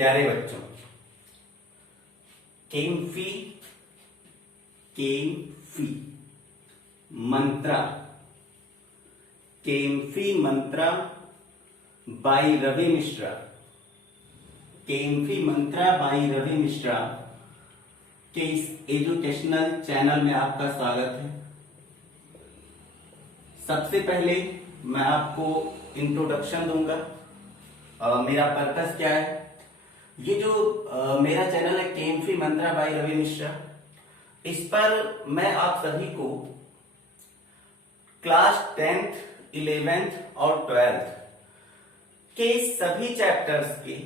प्यारे बच्चों, केम्फी केम्फी मंत्रा, केम्फी मंत्रा बाय रवि मिश्रा, केम्फी मंत्रा बाय रवि मिश्रा के इस एजुकेशनल चैनल में आपका स्वागत है। सबसे पहले मैं आपको इंट्रोडक्शन दूंगा। मेरा पर्पस क्या है। ये जो मेरा चैनल है केम्फी मंत्रा बाय रवि मिश्रा, इस पर मैं आप सभी को क्लास 10th, 11th और 12th के सभी चैप्टर्स के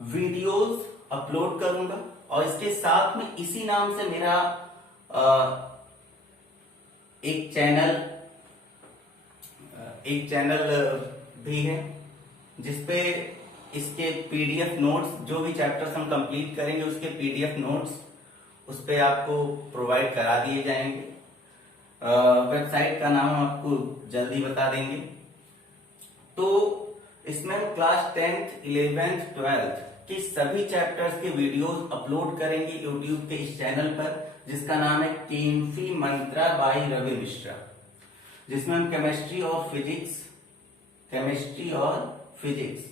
वीडियोस अपलोड करूंगा और इसके साथ में इसी नाम से मेरा एक चैनल भी है, जिसपे इसके पीडीएफ नोट्स, जो भी चैप्टर्स हम कंप्लीट करेंगे उसके पीडीएफ नोट्स उस पे आपको प्रोवाइड करा दिए जाएंगे। वेबसाइट का नाम हम आपको जल्दी बता देंगे। तो इसमें हम क्लास 10th, 11th, 12th के सभी चैप्टर्स के वीडियोस अपलोड करेंगे यूट्यूब के इस चैनल पर, जिसका नाम है केम्फी मंत्रा बाय रवि मिश्रा, जिसमें हम केमिस्ट्री और फिजिक्स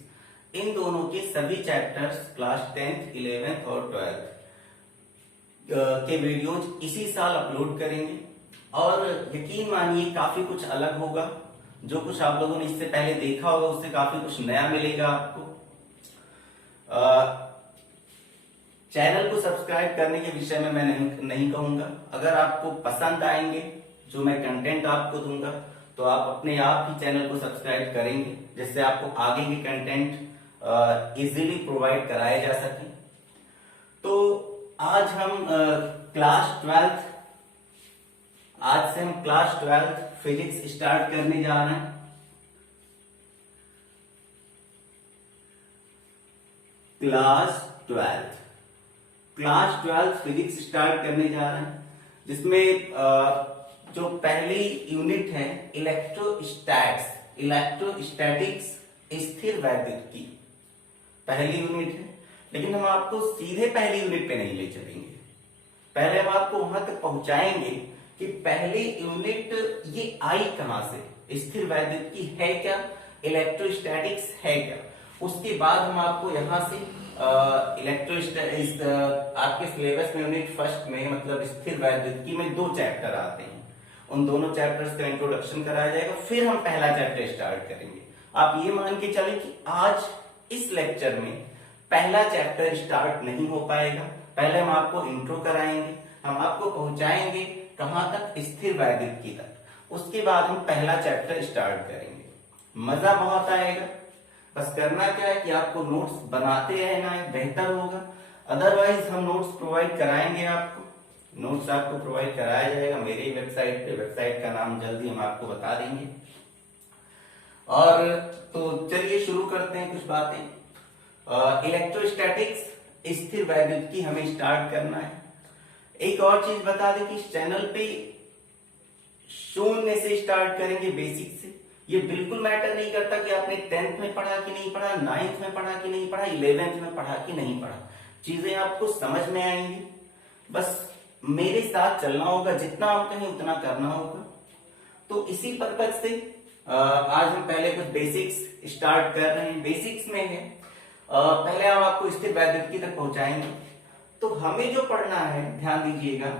इन दोनों के सभी चैप्टर्स क्लास 10th, 11th और 12th के वीडियोज इसी साल अपलोड करेंगे। और यकीन मानिए काफी कुछ अलग होगा। जो कुछ आप लोगों ने इससे पहले देखा होगा उससे काफी कुछ नया मिलेगा आपको। चैनल को सब्सक्राइब करने के विषय में मैं नहीं कहूंगा। अगर आपको पसंद आएंगे जो मैं कंटेंट आपको दूंगा तो आप अपने आप ही चैनल को सब्सक्राइब करेंगे, जिससे आपको आगे के कंटेंट इजीली प्रोवाइड कराए जा सके। तो आज हम आज से हम क्लास 12th फिजिक्स स्टार्ट करने जा रहे हैं। क्लास 12th फिजिक्स स्टार्ट करने जा रहे हैं, जिसमें जो पहली यूनिट है इलेक्ट्रोस्टैटिक्स स्थिर वैद्युत की पहली यूनिट है। लेकिन हम आपको सीधे पहली यूनिट पे नहीं ले चलेंगे। पहले हम आपको वहां तक पहुंचाएंगे कि पहली यूनिट ये आई कहां से, स्थिर वैद्युत की है क्या, इलेक्ट्रोस्टैटिक्स है क्या। उसके बाद हम आपको यहां से आपके सिलेबस में यूनिट फर्स्ट में, मतलब स्थिर वैद्युत की में 2 चैप्टर आते हैं, उन दोनों चैप्टर्स का इंट्रोडक्शन कराया जाएगा। फिर हम पहला चैप्टर स्टार्ट करेंगे। आप ये मान के चलें कि आज इस लेक्चर में पहला चैप्टर स्टार्ट नहीं हो पाएगा। पहले हम आपको इंट्रो कराएंगे, हम आपको पहुंचाएंगे कहां तक, स्थिर वैद्युत तक। उसके बाद हम पहला चैप्टर स्टार्ट करेंगे। मजा बहुत आएगा। बस करना क्या है कि आपको नोट्स बनाते रहना है, बेहतर होगा। अदरवाइज हम नोट्स प्रोवाइड कराएंगे आपको, नोट्स आपको प्रोवाइड कराया जाएगा मेरी वेबसाइट पे। वेबसाइट का नाम जल्दी हम आपको बता देंगे। और तो चलिए शुरू करते हैं कुछ बातें। इलेक्ट्रोस्टैटिक्स स्थिर वैद्युत की हमें स्टार्ट करना है। एक और चीज बता दें कि इस चैनल पे शून्य से स्टार्ट करेंगे, बेसिक से। ये बिल्कुल मैटर नहीं करता कि आपने 10th में पढ़ा कि नहीं पढ़ा, 9th में पढ़ा कि नहीं पढ़ा, 11th में पढ़ा कि नहीं पढ़ा। चीजें आपको समझ में आएंगी। बस मेरे साथ चलना होगा, जितना आप कहें उतना करना होगा। तो इसी पर्पज से आज हम पहले कुछ बेसिक्स स्टार्ट कर रहे हैं। बेसिक्स में है पहले हम आपको स्थिर वैद्युत तक पहुंचाएंगे। तो हमें जो पढ़ना है, ध्यान दीजिएगा,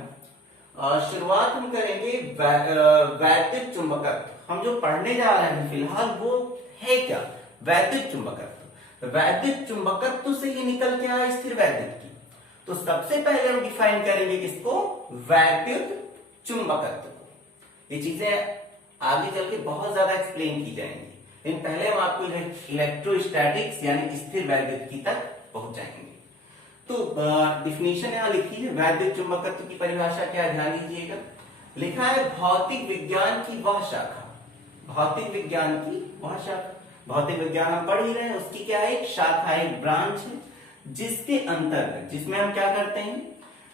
शुरुआत हम करेंगे वैद्युत चुंबकत्व। हम जो पढ़ने जा रहे हैं फिलहाल वो है क्या, वैद्युत चुंबकत्व। वैद्युत चुंबकत्व से ही निकल के आया स्थिर वैद्युत की। तो सबसे पहले हम डिफाइन करेंगे किसको, वैद्युत चुंबकत्व को। ये चीजें आगे चल के बहुत ज्यादा एक्सप्लेन की जाएंगी, लेकिन पहले हम आपको इलेक्ट्रोस्टैटिक्स यानी स्थिर वैद्युत तक पहुंचाएंगे। तो डिफिनीशन यहां लिखी है। वैद्युत चुंबकत्व की परिभाषा क्या, ध्यान दीजिएगा। लिखा है भौतिक विज्ञान की वह शाखा, भौतिक विज्ञान की वह शाखा। भौतिक विज्ञान हम पढ़ ही रहे हैं, उसकी क्या है, एक शाखा, एक ब्रांच है, जिसके अंतर्गत, जिसमें हम क्या करते हैं,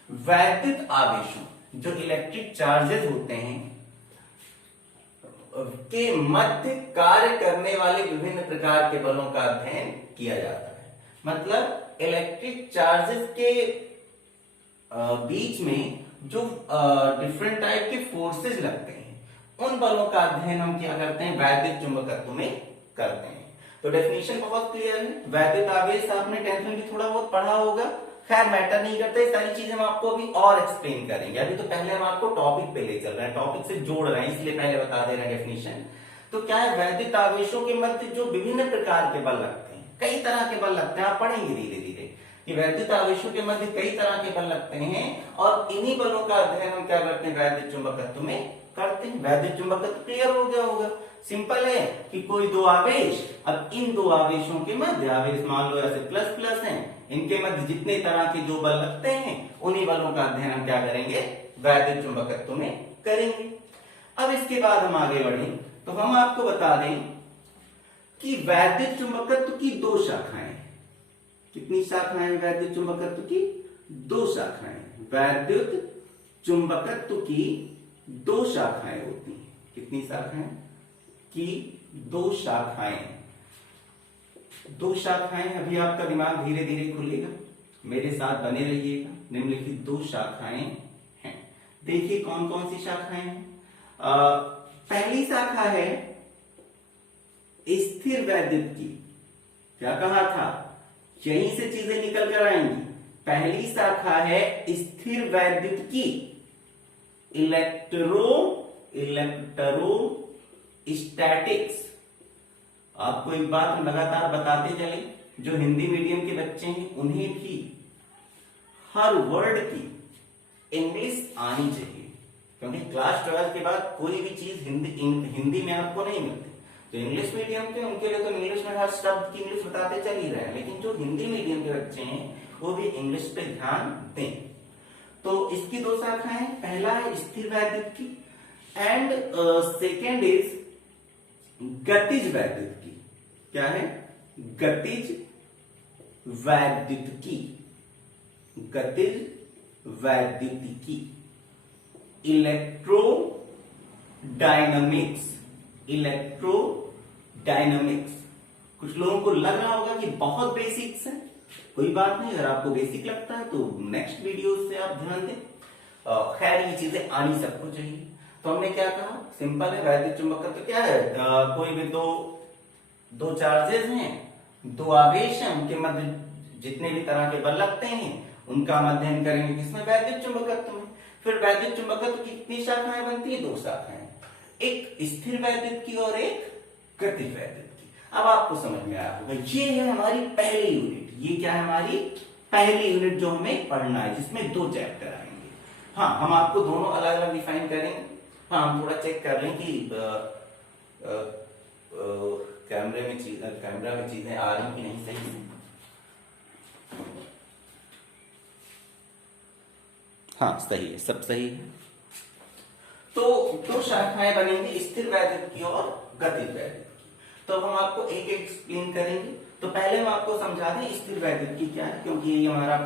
वैद्युत आवेशों, जो इलेक्ट्रिक चार्जेस होते हैं, के मध्य कार्य करने वाले विभिन्न प्रकार के बलों का अध्ययन किया जाता है। मतलब इलेक्ट्रिक चार्जेस के बीच में जो डिफरेंट टाइप के फोर्सेस लगते हैं उन बलों का अध्ययन हम क्या करते हैं, वैद्युत चुंबकत्व में करते हैं। तो डेफिनेशन बहुत क्लियर है। वैद्युत आवेश आपने 10th में भी थोड़ा बहुत पढ़ा होगा, खैर मैटर नहीं करता, ये सारी चीजें हम आपको अभी और एक्सप्लेन करेंगे। अभी तो पहले हम आपको टॉपिक पे ले चल रहे हैं, टॉपिक से जोड़ रहे हैं, इसलिए पहले बता दे रहे हैं डेफिनेशन। तो क्या है, वैद्युत आवेशों के मध्य जो विभिन्न प्रकार के बल लगते हैं, कई तरह के बल लगते हैं, आप पढ़ेंगे धीरे धीरे कि वैद्युत आवेशों के मध्य कई तरह के बल लगते हैं और इन्हीं बलों का अध्ययन हम क्या करते हैं, वैद्युत चुंबकत्व में करते हैं। वैद्युत चुंबकत्व क्लियर हो गया होगा। सिंपल है कि कोई दो आवेश, अब इन दो आवेशों के मध्य, आवेश मान लो ऐसे प्लस प्लस हैं, इनके मध्य जितने तरह के जो बल लगते हैं उन्हीं बलों का अध्ययन हम क्या करेंगे, वैद्युत चुंबकत्व में करेंगे। अब इसके बाद हम आगे बढ़े तो हम आपको बता दें कि वैद्युत चुंबकत्व की दो शाखाएं, कितनी शाखाएं वैद्युत चुंबकत्व की, दो शाखाएं। वैद्युत चुंबकत्व की दो शाखाएं होती हैं। कितनी शाखाएं की, दो शाखाएं। दो शाखाएं, अभी आपका दिमाग धीरे धीरे खुलेगा, मेरे साथ बने रहिएगा। निम्नलिखित दो शाखाएं हैं, देखिए कौन कौन सी शाखाएं हैं। पहली शाखा है स्थिर वैद्युत की। क्या कहा था, यहीं से चीजें निकल कर आएंगी। पहली शाखा है स्थिर वैद्युत की, इलेक्ट्रोस्टैटिक्स। आपको एक बात हम लगातार बताते चले, जो हिंदी मीडियम के बच्चे हैं उन्हें भी हर वर्ड की इंग्लिश आनी चाहिए, क्योंकि क्लास 12 के बाद कोई भी चीज हिंदी में आपको नहीं मिलती। तो इंग्लिश मीडियम के उनके लिए तो इंग्लिश में हर शब्द की इंग्लिश बताते चल ही रहे हैं, लेकिन जो हिंदी मीडियम के बच्चे हैं वो भी इंग्लिश पे ध्यान दें। तो इसकी दो शाखाएं, पहला है स्थिर वैद्युत की एंड सेकेंड इज गतिज वैद्युत की। क्या है, गतिज वैद्युत की, गतिज वैद्युत की। इलेक्ट्रोडायनामिक्स। कुछ लोगों को लग रहा होगा कि बहुत बेसिक्स है, कोई बात नहीं, अगर आपको बेसिक लगता है तो नेक्स्ट वीडियो से आप ध्यान दें। खैर ये चीजें आनी सबको चाहिए। तो हमने क्या कहा, सिंपल है, वैद्युत चुंबकत्व तो क्या है, कोई भी दो चार्जेस हैं, दो आवेश हैं, उनके मध्य जितने भी तरह के बल लगते हैं उनका हम अध्ययन करेंगे किसमें, वैद्युत चुंबकत्व में। फिर वैद्युत चुंबकत्व की कितनी शाखाएं बनती है, दो शाखाएं, एक स्थिर वैद्युत की और एक गतिज वैद्युत की। अब आपको समझ में आया होगा, ये है हमारी पहली यूनिट। ये क्या है, हमारी पहली यूनिट जो हमें पढ़ना है, जिसमें दो चैप्टर आएंगे। हाँ, हम आपको दोनों अलग अलग डिफाइन करेंगे। हाँ, हम थोड़ा चेक कर लें कि कैमरा में चीजें आ रही कि नहीं सही से। हाँ सही है, सब सही है। तो दो शाखाएं बनेंगी, स्थिर वैद्युत की और गतिज वैद्युत की। तो हम आपको एक एक एक्सप्लेन करेंगे। तो पहले हम आपको समझा दें स्थिर वैद्युत की क्या है, क्योंकि ये हमारा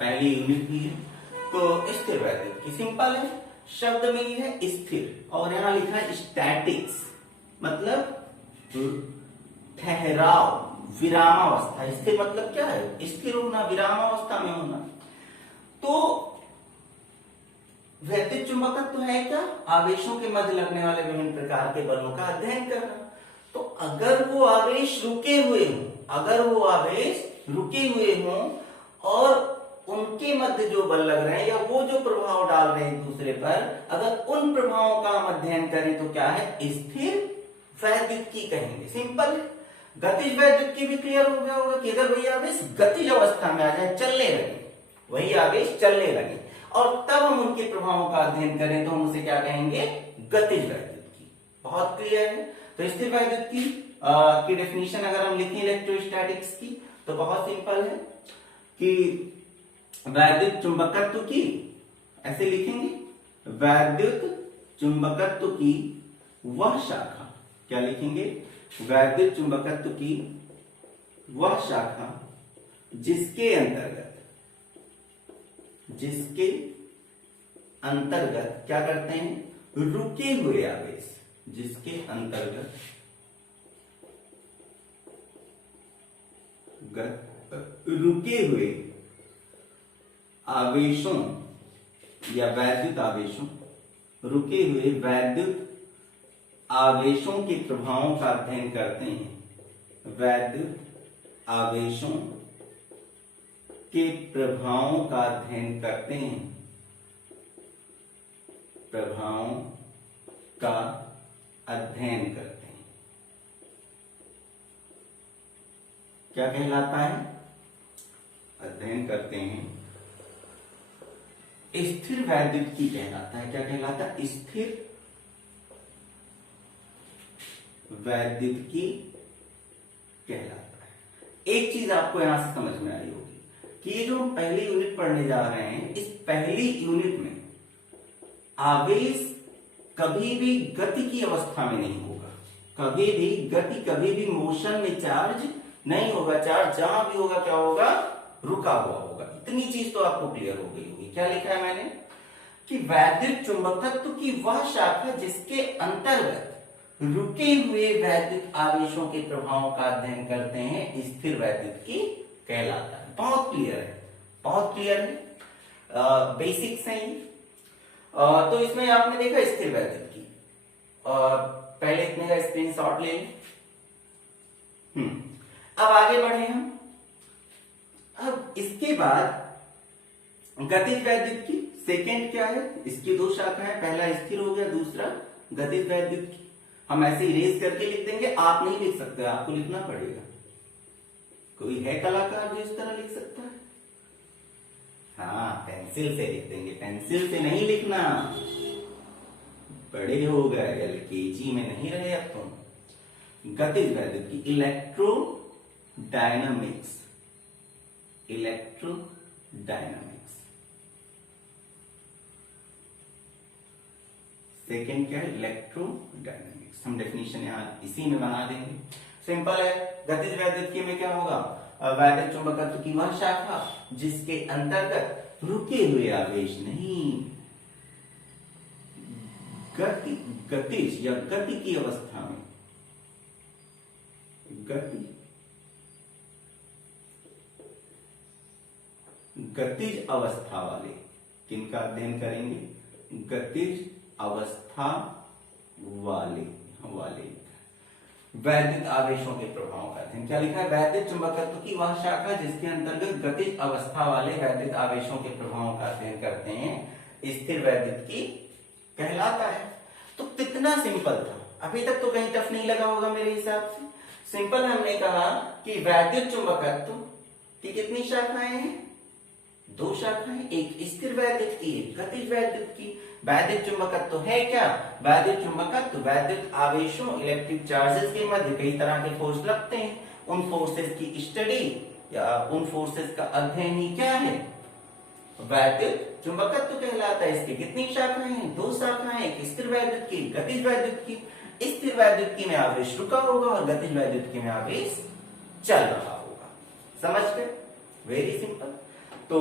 पहली यूनिट भी है। तो स्थिर वैद्युत की सिंपल है, शब्द में ही है स्थिर और यहां लिखा है स्टैटिक्स, मतलब ठहराव, विरामावस्था। स्थिर मतलब क्या है, स्थिर होना, विरामावस्था में होना। तो वैद्युत चुंबकत्व है क्या, आवेशों के मध्य लगने वाले विभिन्न प्रकार के बलों का अध्ययन करना। तो अगर वो आवेश रुके हुए हों और उनके मध्य जो बल लग रहे हैं या वो जो प्रभाव डाल रहे हैं एक दूसरे पर, अगर उन प्रभावों का हम अध्ययन करें तो क्या है, स्थिर वैद्युत की कहेंगे। सिंपल है। गतिज वैद्युत की भी क्लियर हो गया होगा कि अगर वही आवेश गतिज अवस्था में आ जाए, चलने लगे, वही आवेश चलने लगे और तब हम उनके प्रभावों का अध्ययन करें तो हम उसे क्या कहेंगे, गतिज वैद्युत की। बहुत क्लियर है। तो स्थिर वैद्युत की डेफिनेशन अगर हम लिखें इलेक्ट्रोस्टैटिक्स की तो बहुत सिंपल है कि वैद्युत चुंबकत्व की, ऐसे लिखेंगे, वैद्युत चुंबकत्व की वह शाखा, क्या लिखेंगे, वैद्युत चुंबकत्व की वह शाखा जिसके अंतर्गत क्या करते हैं, रुके हुए आवेश, जिसके अंतर्गत रुके हुए आवेशों या वैद्युत आवेशों, रुके हुए वैद्युत आवेशों के प्रभावों का अध्ययन करते हैं। वैद्युत आवेशों के प्रभावों का अध्ययन करते हैं। प्रभावों का अध्ययन करते हैं। क्या कहलाता है? अध्ययन करते हैं। स्थिर वैद्युतिकी कहलाता है। क्या कहलाता है? स्थिर वैद्युतिकी कहलाता है। एक चीज आपको यहां से समझ में आई होगी कि ये जो हम पहली यूनिट पढ़ने जा रहे हैं, इस पहली यूनिट में आवेश कभी भी गति की अवस्था में नहीं होगा। कभी भी गति, कभी भी मोशन में चार्ज नहीं होगा। चार्ज जहां भी होगा क्या होगा? रुका हुआ होगा। इतनी चीज तो आपको क्लियर हो गई होगी। क्या लिखा है मैंने कि वैद्युत चुंबकत्व की वह शाखा जिसके अंतर्गत रुके हुए वैद्युत आवेशों के प्रभावों का अध्ययन करते हैं, स्थिर वैद्युतिकी कहलाता है। बहुत क्लियर है, बहुत क्लियर है। बेसिक से ही तो इसमें आपने देखा स्थिर वैद्युतिकी। पहले इतने का स्क्रीनशॉट ले लें। अब आगे बढ़े हम। अब इसके बाद गतिज वैद्युतिकी सेकेंड क्या है? इसकी दो शाखाएं, पहला स्थिर हो गया, दूसरा गतिज वैद्युतिकी। हम ऐसे इरेज करके लिख देंगे, आप नहीं लिख सकते, आपको लिखना पड़ेगा। कोई है कलाकार जो इस तरह लिख सकता है? हाँ, पेंसिल से लिख देंगे। पेंसिल से नहीं लिखना, बड़े हो गए, एलकेजी में नहीं रहे अब तुम। गतिज वैद्युतिकी, electrodynamics. Electrodynamics second क्या है? Electro dynamics. हम डेफिनेशन यहां इसी में बना देंगे। सिंपल है। गतिज वैद्युतिकी में क्या होगा? वैद्युत चुंबकत्व की वह शाखा जिसके अंतर्गत रुके हुए आवेश नहीं, गतिज या गति की अवस्था में, गतिज अवस्था वाले, किनका अध्ययन करेंगे? गतिज अवस्था वाले वैद्युत आवेशों के प्रभावों का अध्ययन। क्या लिखा है? वैद्युत चुंबकत्व की वह शाखा जिसके अंतर्गत गतिज अवस्था वाले वैद्युत आवेशों के प्रभावों का अध्ययन करते हैं, स्थिर वैद्युतिकी कहलाता है। तो कितना सिंपल था। अभी तक तो कहीं टफ नहीं लगा होगा मेरे हिसाब से। सिंपल हमने कहा कि वैद्युत चुंबकत्व की कितनी शाखाएं हैं? दो शाखाएं, एक स्थिर वैद्युतिकी, एक गतिज वैद्युतिकी। वैद्युत चुंबकत्व है क्या? वैद्युत चुंबकत्व वैद्युत आवेशों, इलेक्ट्रिक चार्जेस के मध्य कई तरह के फोर्स लगते हैं, उन फोर्सेस की स्टडी या उन फोर्सेस का अध्ययन ही क्या है? वैद्युत चुंबकत्व कहलाता है। इसकी कितनी शाखाएं हैं? दो शाखाएं, एक स्थिर वैद्युतिकी, गतिज वैद्युतिकी। स्थिर वैद्युतिकी में आवेश रुका होगा और गतिज वैद्युतिकी में आवेश चल रहा होगा। समझ गए? Very simple. तो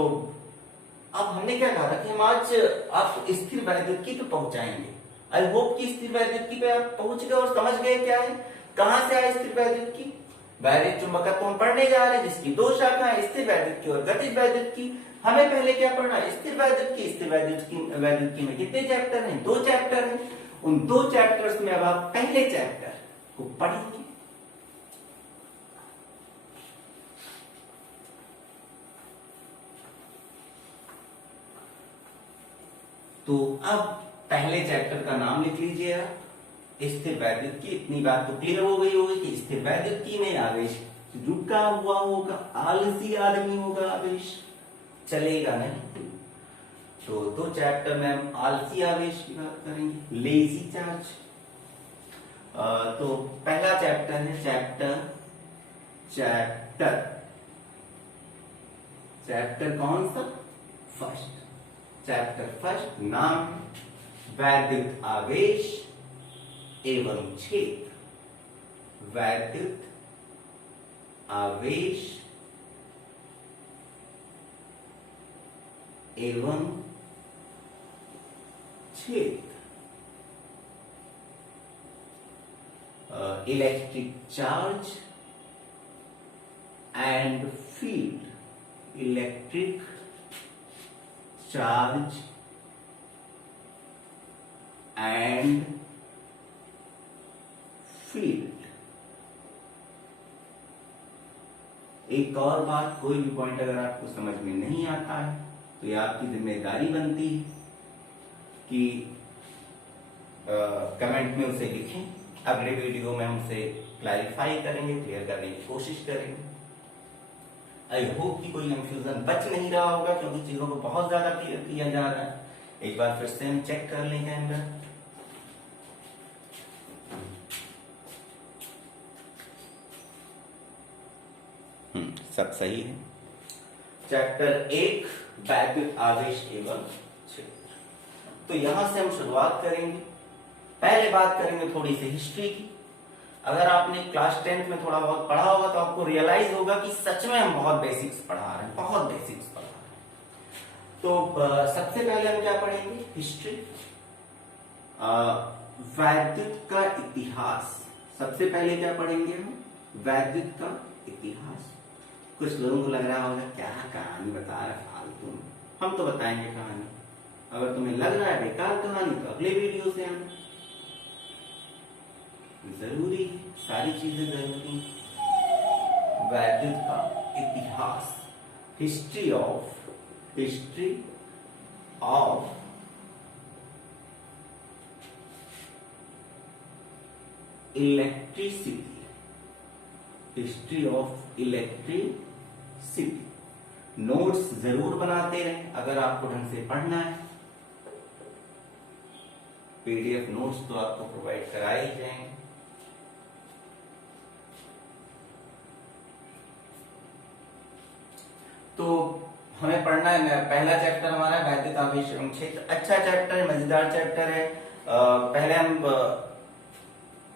अब हमने क्या कहा था कि हम आज आपको स्थिर वैद्युतिकी पे पहुंचाएंगे। आई होप कि स्थिर वैद्युतिकी पे आप पहुंच गए और समझ गए क्या है, कहां से आए स्थिर वैद्युतिकी। वैद्युत चुंबकत्व हम पढ़ने जा रहे हैं जिसकी दो शाखाएं, स्थिर वैद्युतिकी और गतिज वैद्युतिकी। हमें पहले क्या पढ़ना है? स्थिर वैद्युतिकी। स्थिर वैद्युतिकी में कितने चैप्टर हैं? दो चैप्टर हैं। उन दो चैप्टर्स में अब आप पहले चैप्टर को पढ़ेंगे। तो अब पहले चैप्टर का नाम लिख लीजिए आप, स्थिर वैद्युतिकी। इतनी बात तो क्लियर हो गई होगी कि स्थिर वैद्युतिकी में आवेश रुका हुआ होगा, आलसी आदमी होगा, आवेश चलेगा नहीं। तो दो चैप्टर में हम आलसी आवेश की बात करेंगे, लेजी चार्ज। तो पहला चैप्टर है चैप्टर कौन सा? फर्स्ट। चैप्टर फर्स्ट नाम वैद्युत आवेश एवं क्षेत्र। वैद्युत आवेश एवं क्षेत्र। Electric charge and field, electric charge and field. एक और बात, कोई भी पॉइंट अगर आपको समझ में नहीं आता है तो ये आपकी जिम्मेदारी बनती है कि कमेंट में उसे लिखें। अगले वीडियो में हम उसे क्लैरिफाई करेंगे, क्लियर करने की कोशिश करेंगे। आई होप कि कोई कंफ्यूजन बच नहीं रहा होगा, क्योंकि चीजों को बहुत ज्यादा क्लियर किया जा रहा है। एक बार फिर से हम चेक कर लेंगे अंदर। सब सही है। चैप्टर 1 वैद्युत आवेश एवं क्षेत्र। तो यहां से हम शुरुआत करेंगे। पहले बात करेंगे थोड़ी सी हिस्ट्री की। अगर आपने क्लास 10th में थोड़ा बहुत पढ़ा होगा तो आपको रियलाइज होगा कि सच में हम बहुत बेसिक्स पढ़ा रहे हैं, बहुत बेसिक्स पढ़ा रहे हैं। तो सबसे पहले हम क्या पढ़ेंगे? हिस्ट्री, वैद्युत का इतिहास। सबसे पहले क्या पढ़ेंगे हम? वैद्युत का इतिहास। कुछ लोगों को लग रहा होगा क्या कहानी बता रहा है फालतू में। हम तो बताएंगे कहानी। अगर तुम्हें लग रहा है बेकार कहानी तो अगले वीडियो से आना। जरूरी है, सारी चीजें जरूरी। वैद्युत का इतिहास, history of electricity, history of electricity. Notes जरूर बनाते रहें अगर आपको ढंग से पढ़ना है। पीडीएफ नोट्स तो आपको प्रोवाइड कराए ही जाएंगे। तो हमें पढ़ना है, पहला चैप्टर हमारा वैद्युत आवेश एवं क्षेत्र। अच्छा चैप्टर है, मजेदार चैप्टर है। पहले हम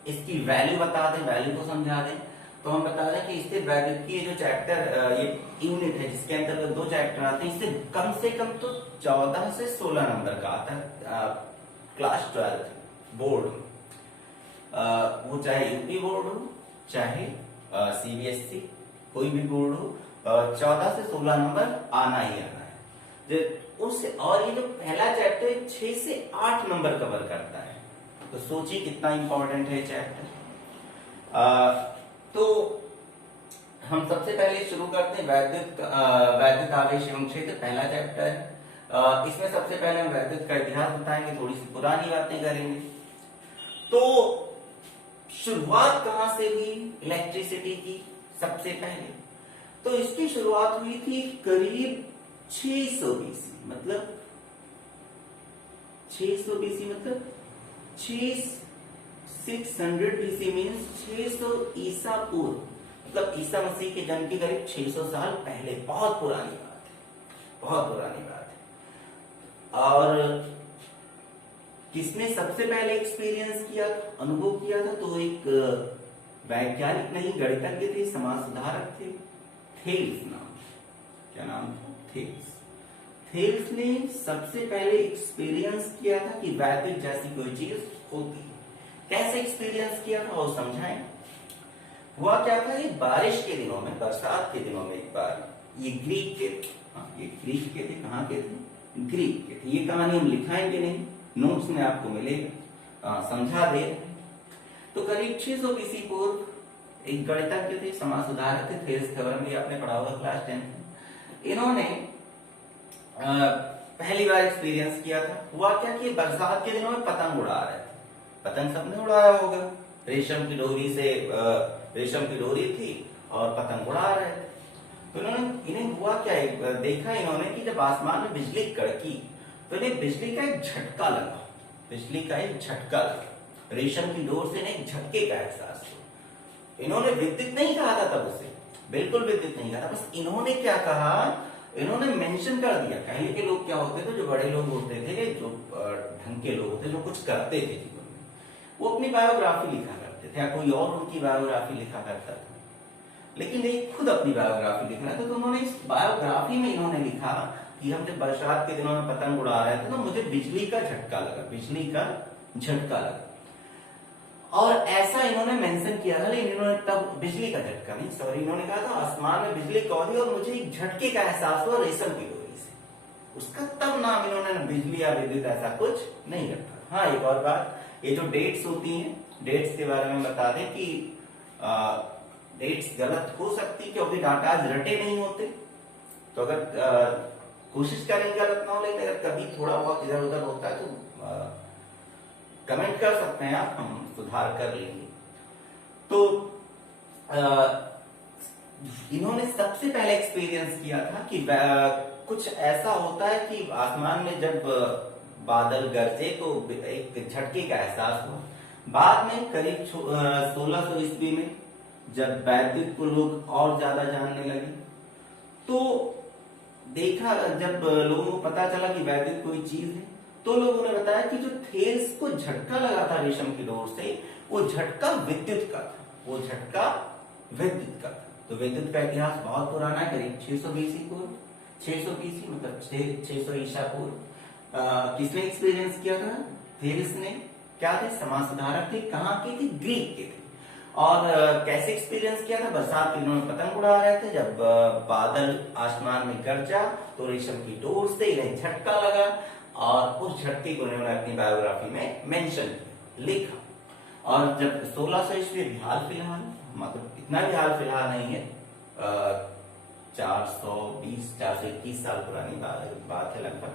इसकी वैल्यू बता दें, वैल्यू को समझा दें। तो हम बता दें कि इससे वैद्युत की जो चैप्टर, ये यूनिट है जिसके अंतर्गत 2 चैप्टर आते हैं, इससे कम तो 14 से 16 नंबर का आता है क्लास 12 बोर्ड में। वो चाहे यूपी बोर्ड हो चाहे सीबीएसई, कोई भी बोर्ड हो, 14 से 16 नंबर आना ही आना है। उससे और ये जो पहला चैप्टर 6 से 8 नंबर कवर करता है। तो सोचिए कितना इंपॉर्टेंट है चैप्टर। तो हम सबसे पहले शुरू करते हैं वैद्युत आवेश एवं क्षेत्र, पहला चैप्टर है। इसमें सबसे पहले हम वैद्युत का इतिहास बताएंगे, थोड़ी सी पुरानी बातें करेंगे। तो शुरुआत कहां से हुई इलेक्ट्रिसिटी की? सबसे पहले तो इसकी शुरुआत हुई थी करीब 600 बीसी, मतलब 600 बीसी मतलब 600 बीसी मीन्स 600 ईसा पूर्व, मतलब ईसा मसीह के जन्म के करीब 600 साल पहले। बहुत पुरानी बात है, बहुत पुरानी बात है। और किसने सबसे पहले एक्सपीरियंस किया, अनुभव किया था? तो एक वैज्ञानिक नहीं, गणितज्ञ थे, समाज सुधारक थे, थेल्स नाम। क्या नाम था? थेल्स। थेल्स ने सबसे पहले एक्सपीरियंस किया था कि वैद्युत जैसी कोई चीज होती है। कैसे एक्सपीरियंस किया था वो समझाएं। हुआ क्या था, ये बारिश के दिनों में, बरसात के दिनों में एक बार ये ग्रीक के, ये ग्रीक के थे। कहाँ के थे? ग्रीक के थे। ये कहानी हम लिखाएंगे नहीं, नोट्स में आपको मिलेगा, समझा दे। तो करीब 600 बीसी पूर्व एक गणितज्ञ थे, समाज सुधारक थे, थेल्स। खबर में आपने पढ़ा होगा क्लास 10। इन्होंने पहली बार एक्सपीरियंस किया था। हुआ क्या कि बरसात के दिनों में पतंग उड़ा रहे थे। पतंग सबने उड़ाया होगा, रेशम की डोरी से, रेशम की डोरी थी और पतंग उड़ा रहे थे। तो इन्हें हुआ क्या, देखा इन्होंने कि जब आसमान में बिजली कड़की तो इन्हें बिजली का एक झटका लगा, बिजली का एक झटका लगा। रेशम की डोर से इन्हें झटके का एहसास हुआ। इन्होंने विद्युत नहीं कहा था तब उसे, बिल्कुल विद्युत नहीं कहा था। बस इन्होंने क्या कहा, इन्होंने मेंशन कर दिया। पहले के लोग क्या होते थे, जो बड़े लोग होते थे, जो ढंग के लोग होते, जो कुछ करते थे जीवन में, वो अपनी बायोग्राफी लिखा करते थे या कोई और उनकी बायोग्राफी लिखा करता था। लेकिन ये खुद अपनी बायोग्राफी लिख रहे थे। तो उन्होंने इस बायोग्राफी में इन्होंने लिखा कि हम जब बरसात के दिनों में पतंग उड़ा रहे थे तो मुझे बिजली का झटका लगा, बिजली का झटका लगा। और ऐसा इन्होंने मेंशन किया था, लेकिन इन्होंने तब बिजली का झटका नहीं, सॉरी, इन्होंने कहा था आसमान में बिजली कौंधी और मुझे एक झटके का एहसास हुआ रेशम की डोरी से। उसका तब नाम इन्होंने बिजली या विद्युत ऐसा कुछ नहीं रखा। हाँ, एक और बात, ये जो डेट्स होती हैं, डेट्स के बारे में बता दें कि डेट्स गलत हो सकती क्योंकि डाटा रटे नहीं होते, तो अगर कोशिश करेंगे गलत ना हो, लेकिन अगर कभी थोड़ा बहुत इधर उधर होता है तो कमेंट कर सकते हैं आप, हम सुधार कर लेंगे। तो इन्होंने सबसे पहले एक्सपीरियंस किया था कि कुछ ऐसा होता है कि आसमान में जब बादल गरजे तो एक झटके का एहसास हुआ। बाद में करीब 1600 ईस्वी में जब वैद्युत को लोग और ज्यादा जानने लगे, तो देखा, जब लोगों को पता चला कि वैद्युत कोई चीज है, तो लोगों ने बताया कि जो थेल्स को झटका लगा था रेशम की डोर से, वो झटका विद्युत का था, वो झटका विद्युत का था। तो विद्युत का इतिहास बहुत पुराना है, करीब 600 बीसी पूर्व, 600 बीसी मतलब 600 ईसा पूर्व। किसने एक्सपीरियंस किया था? थेल्स ने। क्या थे? समाज सुधारक थे। कहाँ के थे? ग्रीक के थे। और कैसे एक्सपीरियंस किया था? बरसात में इन्होंने पतंग उड़ा रहे थे, जब बादल आसमान में गरजा तो रेशम की डोर से इन्हें झटका लगा, और उस झटके को उन्होंने अपनी बायोग्राफी में मेंशन किया, लिखा। और जब 1600 ईस्वी हाल फिलहाल, मतलब इतना भी हाल फिलहाल नहीं है, 421 साल पुरानी बात है, लगभग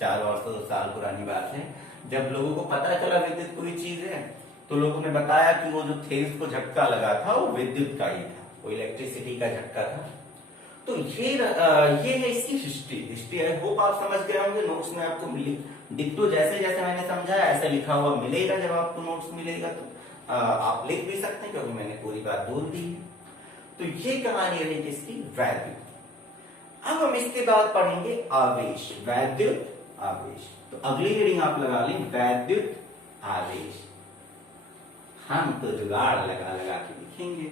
400 साल पुरानी बात है, जब लोगों को पता चला विद्युत कोई चीज है, तो लोगों ने बताया कि वो जो थेल्स को झटका लगा था वो विद्युत का ही था, वो इलेक्ट्रिसिटी का झटका था। तो ये है इसकी हिस्ट्री। आई होप आप समझ गए होंगे। नोट्स में आपको मिली डिक्टो जैसे जैसे मैंने समझाया ऐसा लिखा हुआ मिलेगा। जब आपको नोट्स मिलेगा तो आप लिख भी सकते हैं, क्योंकि मैंने पूरी बात बोल दी है। तो ये कहानी रही किसकी? वैद्युत। अब हम इसके बाद पढ़ेंगे आवेश, वैद्युत आवेश। तो अगली रीडिंग आप लगा लें, वैद्युत आवेश। हम तो जुगाड़ लगा लगा के लिखेंगे,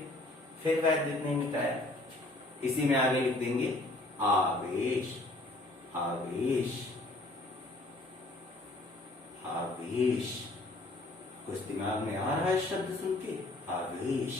फिर वैद्युत नहीं मिटाया, इसी में आगे लिख देंगे आवेश, आवेश, आवेश। कुछ दिमाग में आ रहा है शब्द सुन के? आवेश।